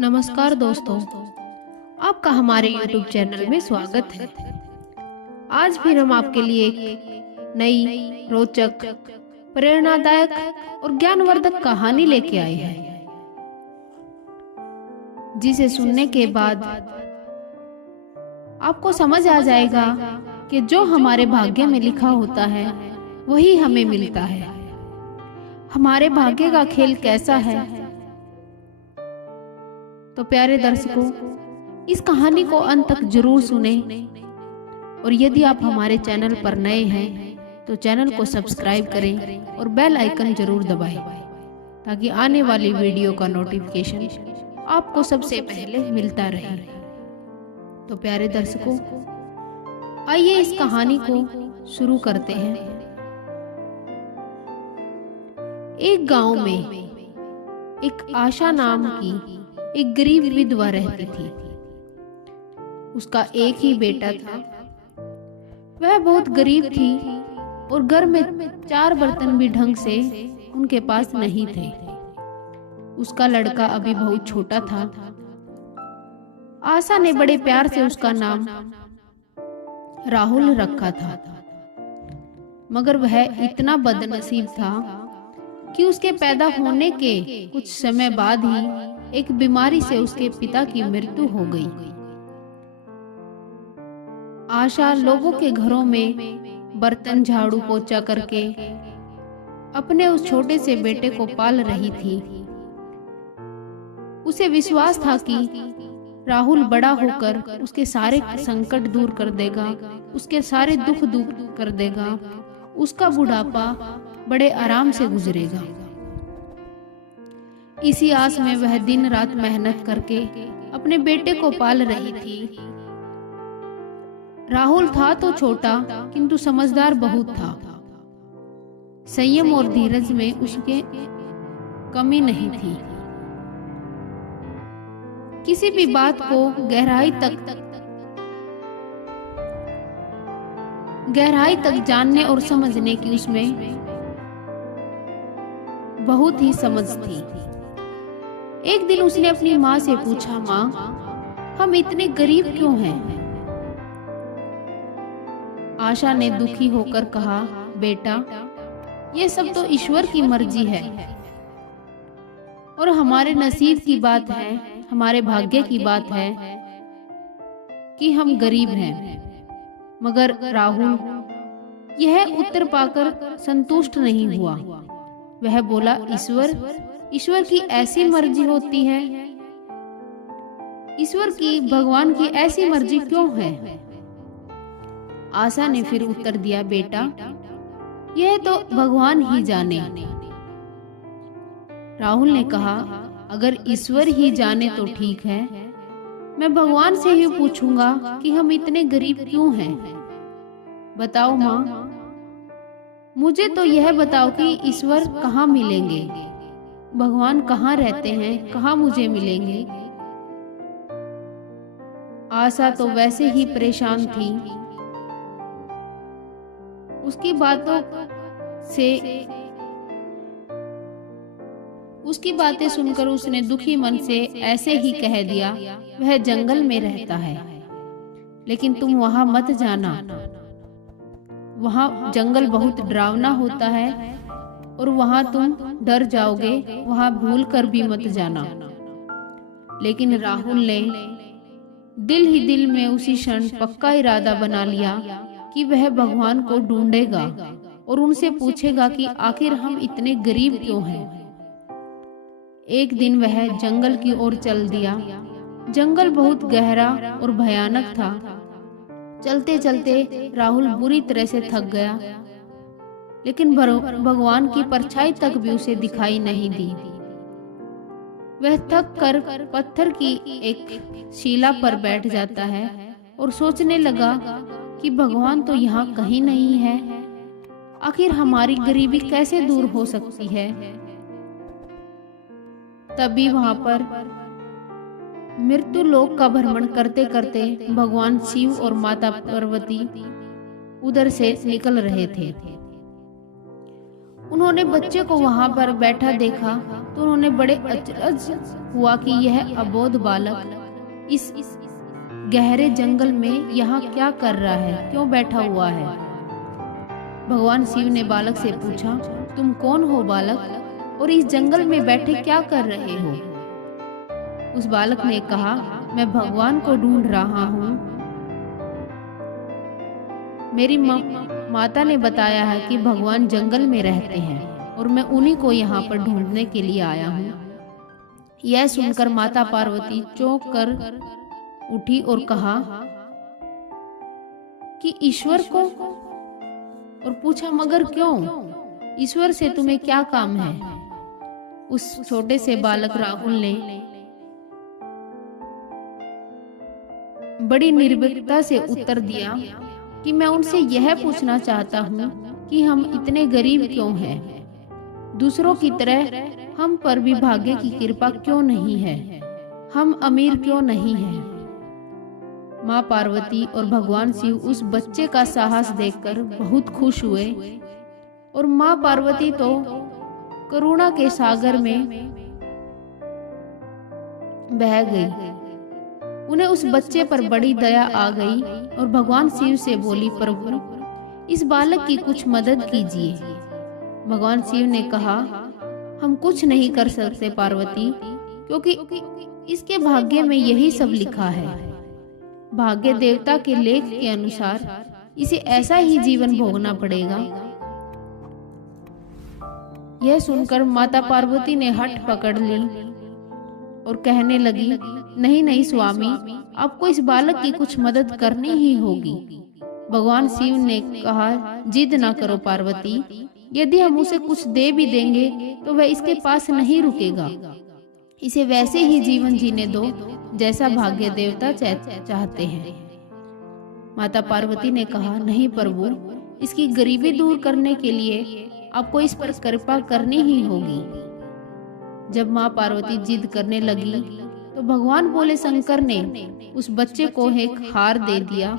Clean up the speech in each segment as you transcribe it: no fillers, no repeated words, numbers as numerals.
नमस्कार दोस्तों, आपका हमारे YouTube चैनल में स्वागत है। आज फिर हम आपके लिए एक नई, रोचक, प्रेरणादायक और ज्ञानवर्धक कहानी लेके आए हैं, जिसे सुनने के बाद आपको समझ आ जाएगा कि जो हमारे भाग्य में लिखा होता है वही हमें मिलता है। हमारे भाग्य का खेल कैसा है? तो प्यारे दर्शकों, इस कहानी को अंत तक जरूर सुने और यदि आप हमारे चैनल पर नए हैं तो चैनल को सब्सक्राइब करें और बेल आइकन जरूर दबाएं ताकि आने वाली वीडियो का नोटिफिकेशन आपको सबसे पहले मिलता रहे। तो प्यारे दर्शकों, आइए इस कहानी को शुरू करते हैं। एक गांव में एक आशा नाम की एक गरीब विधवा रहती थी। उसका एक ही बेटा था। वह बहुत गरीब थी और घर में 4 बर्तन भी ढंग से उनके पास नहीं थे। उसका लड़का अभी बहुत छोटा था। आशा ने बड़े प्यार से उसका नाम राहुल रखा था, मगर वह इतना बदनसीब था कि उसके पैदा होने के कुछ समय बाद ही एक बीमारी से उसके पिता की मृत्यु हो गई। आशा लोगों के घरों में बर्तन झाड़ू पोछा करके अपने उस छोटे से बेटे को पाल रही थी। उसे विश्वास था कि राहुल बड़ा होकर उसके सारे संकट दूर कर देगा, उसके सारे दुख दूर कर देगा, उसका बुढ़ापा बड़े आराम से गुजरेगा। इसी आस में वह दिन रात मेहनत करके अपने बेटे को पाल रही थी। राहुल था तो छोटा, किंतु समझदार बहुत था। संयम और धीरज में उसके कमी नहीं थी। किसी भी बात को गहराई तक जानने और समझने की उसमें बहुत ही समझ थी। एक दिन उसने अपनी माँ से पूछा, माँ, हम इतने गरीब क्यों हैं? आशा ने दुखी होकर कहा, बेटा, ये सब तो ईश्वर की मर्जी है और हमारे नसीब की बात है, हमारे भाग्य की बात है कि हम गरीब हैं। मगर राहुल यह उत्तर पाकर संतुष्ट नहीं हुआ। वह बोला, ईश्वर की ऐसी मर्जी होती है? ईश्वर की, भगवान की ऐसी मर्जी क्यों है? आशा ने फिर उत्तर दिया, बेटा, यह तो भगवान ही जाने। राहुल ने कहा, अगर ईश्वर ही जाने तो ठीक है, मैं भगवान से ही पूछूंगा कि हम इतने गरीब क्यों हैं। बताओ माँ, मुझे तो यह बताओ कि ईश्वर कहाँ मिलेंगे, भगवान कहाँ रहते हैं, कहाँ मुझे मिलेंगे? आशा तो वैसे ही परेशान थी। उसकी बातें सुनकर उसने दुखी मन से ऐसे ही कह दिया, वह जंगल में रहता है, लेकिन तुम वहां मत जाना। वहां जंगल बहुत डरावना होता है और वहां तुम डर जाओगे, वहां भूल कर भी मत जाना। लेकिन राहुल ने दिल ही दिल में उसी क्षण पक्का इरादा बना लिया कि वह भगवान को ढूंढेगा और उनसे पूछेगा कि आखिर हम इतने गरीब क्यों हैं। एक दिन वह जंगल की ओर चल दिया। जंगल बहुत गहरा और भयानक था। चलते चलते राहुल बुरी तरह से थक गया, लेकिन भगवान की परछाई तक भी उसे दिखाई नहीं दी। वह थक कर पत्थर की एक शिला पर बैठ जाता है और सोचने लगा कि भगवान तो यहाँ कहीं नहीं है। आखिर हमारी गरीबी कैसे दूर हो सकती है? तभी वहां पर मृत्यु लोक का भ्रमण करते करते भगवान शिव और माता पार्वती उधर से निकल रहे थे। उन्होंने बच्चे को वहां पर बैठा देखा तो उन्होंने बड़े अचरज हुआ कि यह अबोध बालक इस गहरे जंगल में यहाँ क्या कर रहा है, क्यों बैठा हुआ है। भगवान शिव ने बालक से पूछा, तुम कौन हो बालक, और इस जंगल में बैठे क्या कर रहे हो। उस बालक ने कहा, मैं भगवान को ढूंढ रहा हूँ। मेरी माता ने बताया है कि भगवान जंगल में रहते हैं और मैं उन्हीं को यहाँ पर ढूंढने के लिए आया हूँ। यह सुनकर माता पार्वती चौंक कर उठी और कहा कि ईश्वर को, और पूछा मगर क्यों, ईश्वर से तुम्हें क्या काम है। उस छोटे से बालक राहुल ने बड़ी निर्भीकता से उत्तर दिया कि मैं उनसे यह पूछना चाहता हूँ कि हम इतने गरीब क्यों हैं, दूसरों की तरह हम पर भी भाग्य की कृपा क्यों नहीं है, हम अमीर क्यों नहीं हैं। माँ पार्वती और भगवान शिव उस बच्चे का साहस देखकर बहुत खुश हुए और माँ पार्वती तो करुणा के सागर में बह गई। उन्हें उस बच्चे पर बड़ी दया आ गई और भगवान शिव से बोली, प्रभु इस बालक की कुछ मदद कीजिए। भगवान शिव ने कहा, हम कुछ नहीं कर सकते पार्वती, क्योंकि इसके भाग्य में यही सब लिखा है। भाग्य देवता के लेख के अनुसार इसे ऐसा ही जीवन भोगना पड़ेगा। यह सुनकर माता पार्वती ने हठ पकड़ ली और कहने लगी, नहीं नहीं स्वामी, आपको इस बालक की कुछ मदद करनी ही होगी। भगवान शिव ने कहा, जिद ना करो पार्वती, यदि हम उसे कुछ दे भी देंगे तो वह इसके पास नहीं रुकेगा। इसे वैसे ही जीवन जीने दो जैसा भाग्य देवता चाहते हैं। माता पार्वती ने कहा, नहीं प्रभु, इसकी गरीबी दूर करने के लिए आपको इस पर कृपा करनी ही होगी। जब माँ पार्वती जिद करने लगी तो भगवान भोले शंकर ने उस बच्चे को एक हार दे दिया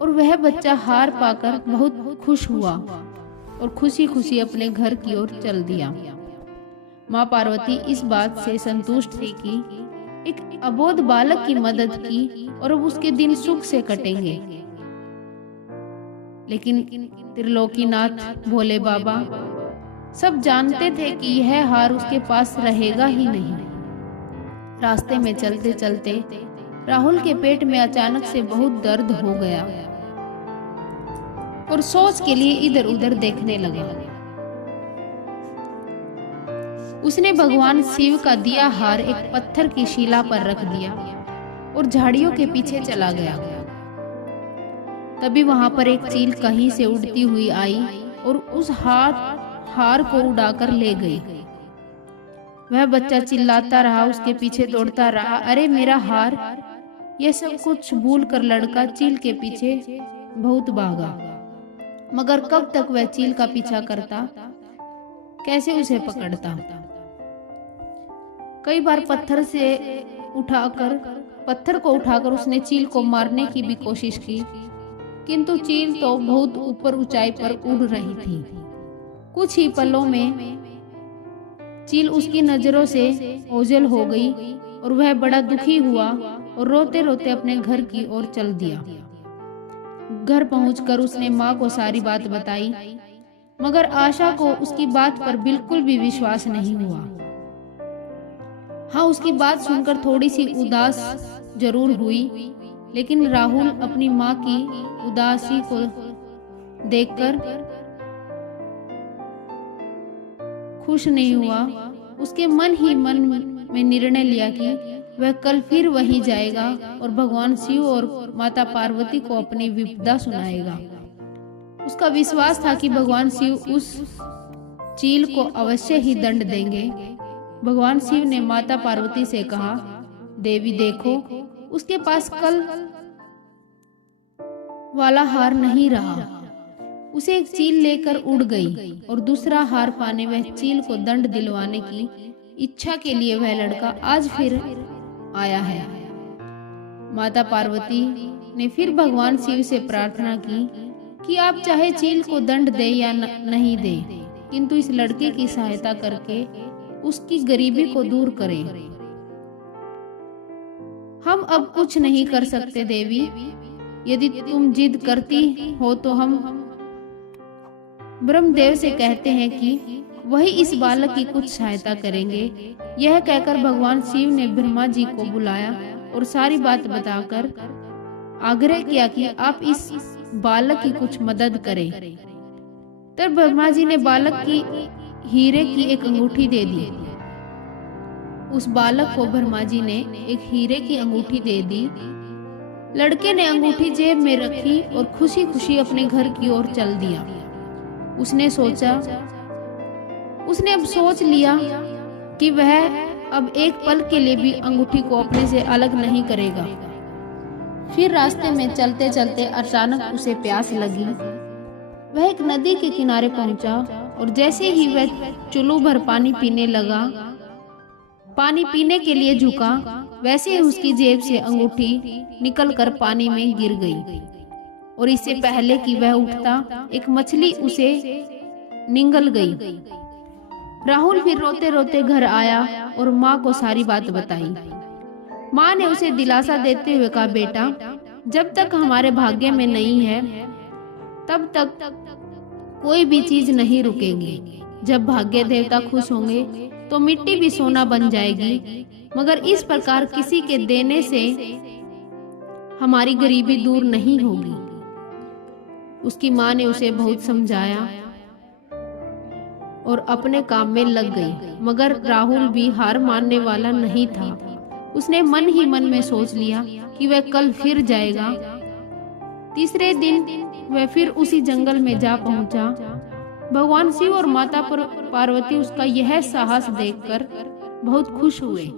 और वह बच्चा हार पाकर बहुत खुश हुआ और खुशी खुशी अपने घर की ओर चल दिया। माँ पार्वती इस बात से संतुष्ट थी कि एक अबोध बालक की मदद की और अब उसके दिन सुख से कटेंगे। लेकिन त्रिलोकीनाथ भोले बाबा सब जानते थे कि यह हार उसके पास रहेगा ही नहीं। रास्ते में चलते चलते राहुल के पेट में अचानक से बहुत दर्द हो गया और सोच के लिए इधर उधर देखने लगा। उसने भगवान शिव का दिया हार एक पत्थर की शिला पर रख दिया और झाड़ियों के पीछे चला गया। तभी वहां पर एक चील कहीं से उड़ती हुई आई और उस हार को उड़ाकर ले गई। वह बच्चा चिल्लाता रहा, उसके पीछे दौड़ता रहा, अरे मेरा हार। यह सब कुछ भूल कर लड़का चील के पीछे बहुत भागा, मगर कब तक वह चील का पीछा करता, कैसे उसे पकड़ता। कई बार पत्थर को उठाकर उसने चील को मारने की भी कोशिश की, किंतु चील तो बहुत ऊपर ऊंचाई पर उड़ रही थी। कुछ ही पलों में चील उसकी नजरों से ओझल हो गई और वह बड़ा दुखी हुआ और रोते रोते अपने घर की ओर चल दिया। घर पहुंचकर उसने माँ को सारी बात बताई, मगर आशा को उसकी बात पर बिल्कुल भी विश्वास नहीं हुआ। हाँ, उसकी बात सुनकर थोड़ी सी उदास जरूर हुई, लेकिन राहुल अपनी माँ की उदासी को देखकर खुश नहीं हुआ। उसके मन ही मन में निर्णय लिया कि वह कल फिर वहीं जाएगा और भगवान शिव और माता पार्वती को अपनी विपदा सुनाएगा। उसका विश्वास था कि भगवान शिव उस चील को अवश्य ही दंड देंगे। भगवान शिव ने माता पार्वती से कहा, देवी देखो, उसके पास कल वाला हार नहीं रहा। उसे एक चील लेकर उड़ गई और दूसरा हार पाने वह चील को दंड दिलवाने की इच्छा के लिए वह लड़का आज फिर आया है। माता पार्वती ने फिर भगवान शिव से प्रार्थना की कि आप चाहे चील को दंड दे या नहीं दे, किंतु इस लड़के की सहायता करके उसकी गरीबी को दूर करें। हम अब कुछ नहीं कर सकते देवी, यदि तुम जिद करती हो तो हम ब्रह्मदेव से कहते हैं कि वही इस बालक की कुछ सहायता करेंगे। यह कहकर भगवान शिव ने ब्रह्मा जी को बुलाया और सारी बात बताकर आग्रह किया कि आप इस बालक की कुछ मदद करें। तब ब्रह्मा जी ने बालक की हीरे की एक अंगूठी दे दी। उस बालक को ब्रह्मा जी ने एक हीरे की अंगूठी दे दी। लड़के ने अंगूठी जेब में रखी और खुशी खुशी अपने घर की ओर चल दिया। उसने अब सोच लिया कि वह अब एक पल के लिए भी अंगूठी को अपने से अलग नहीं करेगा। फिर रास्ते में चलते चलते अचानक उसे प्यास लगी। वह एक नदी के किनारे पहुंचा और जैसे ही वह चुल्लू भर पानी पीने लगा, पानी पीने के लिए झुका, वैसे ही उसकी जेब से अंगूठी निकलकर पानी में गिर गई और इससे पहले कि वह उठता एक मछली उसे निगल गई। राहुल फिर रोते रोते घर आया और माँ को सारी बात बताई। माँ ने उसे दिलासा देते हुए कहा, बेटा, जब तक हमारे भाग्य में नहीं है तब तक कोई भी चीज नहीं रुकेगी। जब भाग्य देवता खुश होंगे तो मिट्टी भी सोना बन जाएगी, मगर इस प्रकार किसी के देने से हमारी गरीबी दूर नहीं होगी। उसकी माँ ने उसे बहुत समझाया और अपने काम में लग गई, मगर राहुल भी हार मानने वाला नहीं था। उसने मन ही मन में सोच लिया कि वह कल फिर जाएगा। तीसरे दिन वह फिर उसी जंगल में जा पहुंचा। भगवान शिव और माता पार्वती उसका यह साहस देखकर बहुत खुश हुए।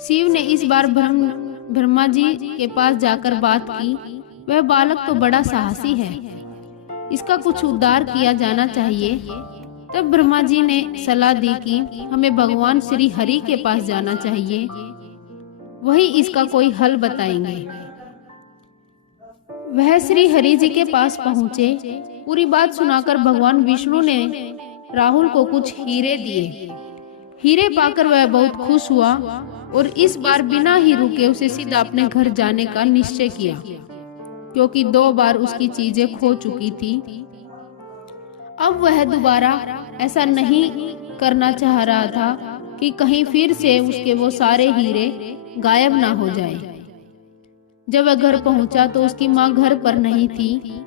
शिव ने इस बार ब्रह्मा जी के पास जाकर बात की। वह बालक तो बड़ा साहसी है, इसका कुछ उद्धार किया जाना चाहिए। तब ब्रह्मा जी ने सलाह दी कि हमें भगवान श्री हरि के पास जाना चाहिए, वही इसका कोई हल बताएंगे। वह श्री हरि जी के पास पहुंचे। पूरी बात सुनाकर भगवान विष्णु ने राहुल को कुछ हीरे दिए। हीरे पाकर वह बहुत खुश हुआ और इस बार बिना ही रुके उसे सीधा अपने घर जाने का निश्चय किया, क्योंकि 2 बार उसकी चीजें खो चुकी थी। अब वह दोबारा ऐसा नहीं करना चाह रहा था कि कहीं फिर से उसके वो सारे हीरे गायब ना हो जाए। जब वह घर पहुंचा तो उसकी माँ घर पर नहीं थी।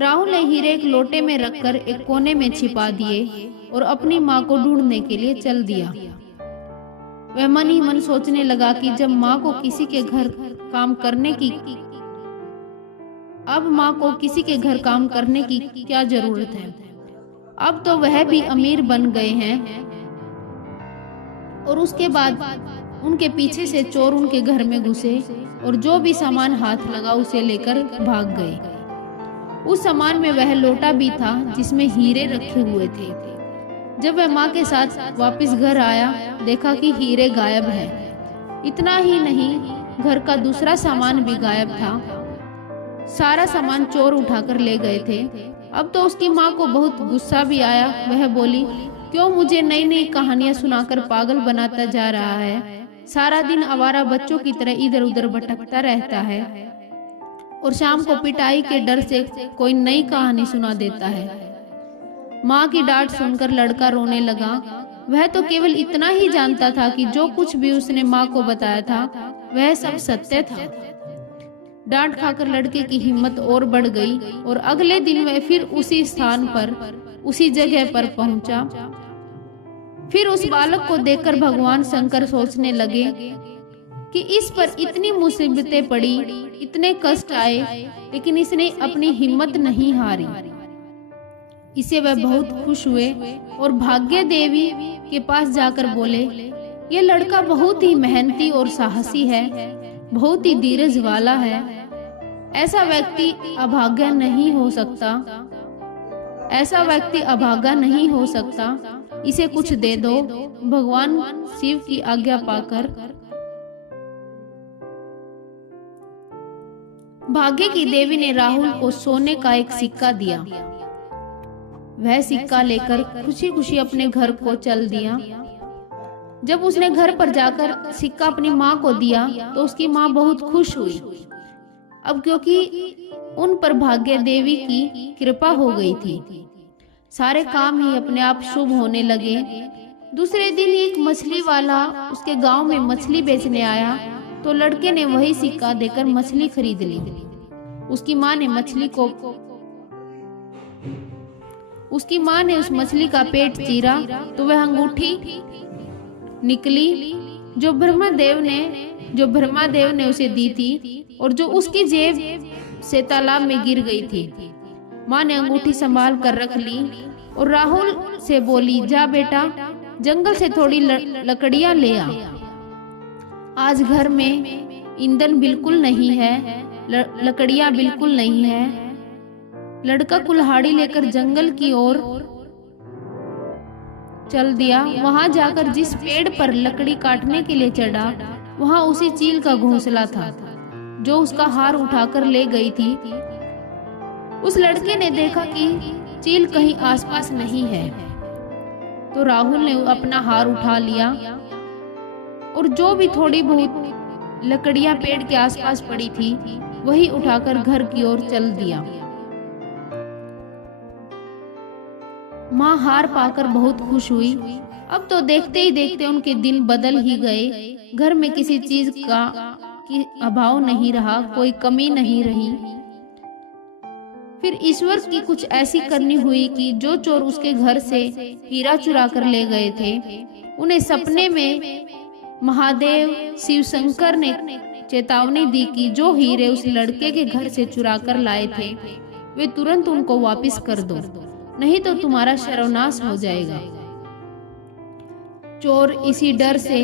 राहुल ने हीरे एक लोटे में रखकर एक कोने में छिपा दिए और अपनी माँ को ढूंढने के लिए चल दिया। वह मन ही मन सोचने लगा कि जब माँ को किसी के घर काम करने की क्या जरूरत है। अब तो वह भी अमीर बन गए हैं। और उसके बाद उनके पीछे से चोर उनके घर में घुसे और जो भी सामान हाथ लगा उसे लेकर भाग गए। उस सामान में वह लोटा भी था जिसमें हीरे रखे हुए थे। जब वह माँ के साथ वापस घर आया, देखा कि हीरे गायब है। इतना ही नहीं, घर का दूसरा सामान भी गायब था। सारा सामान चोर उठाकर ले गए थे। अब तो उसकी माँ को बहुत गुस्सा भी आया। वह बोली, क्यों मुझे नई नई कहानियां सुनाकर पागल बनाता जा रहा है। सारा दिन आवारा बच्चों की तरह इधर उधर भटकता रहता है और शाम को पिटाई के डर से कोई नई कहानी सुना देता है। माँ की डांट सुनकर लड़का रोने लगा। वह तो केवल इतना ही जानता था कि जो कुछ भी उसने माँ को बताया था वह सब सत्य था। डांट खाकर लड़के की हिम्मत और बढ़ गई और अगले दिन वह फिर उसी स्थान पर, उसी जगह पर पहुंचा। फिर उस बालक को देखकर भगवान शंकर सोचने लगे कि इस पर इतनी मुसीबतें पड़ी, इतने कष्ट आए, लेकिन इसने अपनी हिम्मत नहीं हारी। इसे वह बहुत खुश हुए और भाग्य देवी के पास जाकर बोले, ये लड़का बहुत ही मेहनती और साहसी है, बहुत ही धीरज वाला है। ऐसा व्यक्ति अभागा नहीं हो सकता। इसे कुछ दे दो। भगवान शिव की आज्ञा पाकर भाग्य की देवी ने राहुल को सोने का एक सिक्का दिया। वह सिक्का लेकर खुशी खुशी अपने घर को चल दिया। जब उसने घर पर जाकर सिक्का अपनी माँ को दिया तो उसकी माँ बहुत खुश हुई। अब क्योंकि उन पर भाग्य देवी की कृपा हो गई थी, सारे काम ही अपने आप शुभ होने लगे। दूसरे दिन एक मछली वाला उसके गांव में मछली बेचने आया तो लड़के ने वही सिक्का देकर मछली खरीद ली। उसकी माँ ने उस मछली का पेट चीरा तो वह अंगूठी निकली जो ब्रह्मादेव ने उसे दी थी और जो उसकी जेब से तालाब में गिर गई थी। माँ ने अंगूठी संभाल कर रख ली और राहुल से बोली, जा बेटा जंगल से थोड़ी लकड़ियां ले आ। आज घर में ईंधन बिल्कुल नहीं है, लकड़ियां बिल्कुल नहीं है। लड़का कुल्हाड़ी लेकर जंगल की ओर चल दिया। वहां जाकर जिस पेड़ पर लकड़ी काटने के लिए चढ़ा वहां उसी चील का घोंसला था जो उसका हार उठाकर ले गई थी। उस लड़के ने देखा कि चील कहीं आसपास नहीं है तो राहुल ने अपना हार उठा लिया और जो भी थोड़ी बहुत लकड़ियां पेड़ के आसपास पड़ी थी वही उठाकर घर की ओर चल दिया। माँ हार पाकर बहुत खुश हुई। अब तो देखते ही देखते उनके दिन बदल ही गए। घर में किसी चीज की अभाव नहीं रहा, कोई कमी नहीं रही। फिर ईश्वर की कुछ ऐसी करनी हुई कि जो चोर उसके घर से हीरा चुरा कर ले गए थे उन्हें सपने में महादेव शिव शंकर ने चेतावनी दी कि जो हीरे उस लड़के के घर से चुरा कर लाए थे वे तुरंत उनको वापस कर दो, नहीं तो तुम्हारा सर्वनाश हो जाएगा। चोर इसी डर से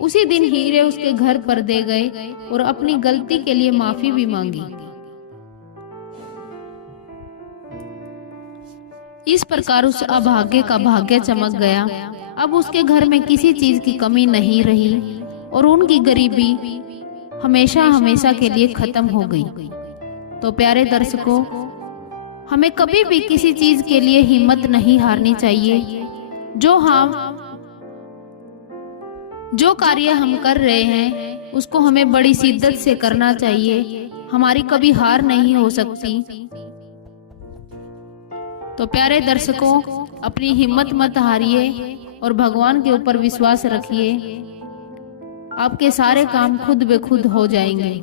उसी दिन हीरे उसके घर पर दे गए और अपनी गलती के लिए माफी भी मांगी। इस प्रकार उस अभागे का भाग्य चमक गया। अब उसके घर में किसी चीज की कमी नहीं रही और उनकी गरीबी हमेशा हमेशा के लिए खत्म हो गई। तो प्यारे दर्शकों, हमें कभी भी किसी चीज के लिए हिम्मत नहीं हारनी चाहिए। जो कार्य हम कर रहे हैं उसको हमें बड़ी शिद्दत से करना चाहिए। हमारी कभी हार नहीं हो सकती। तो प्यारे दर्शकों, अपनी हिम्मत मत हारिए और भगवान के ऊपर विश्वास रखिए। आपके सारे काम खुद ब खुद हो जाएंगे।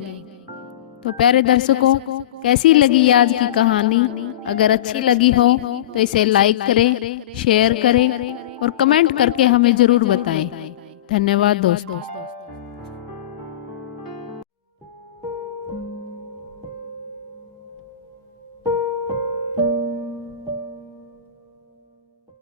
तो प्यारे दर्शकों, कैसी लगी आज की कहानी? अगर अच्छी लगी हो तो इसे लाइक करें, शेयर करें और कमेंट करके हमें जरूर बताएं। धन्यवाद दोस्तों।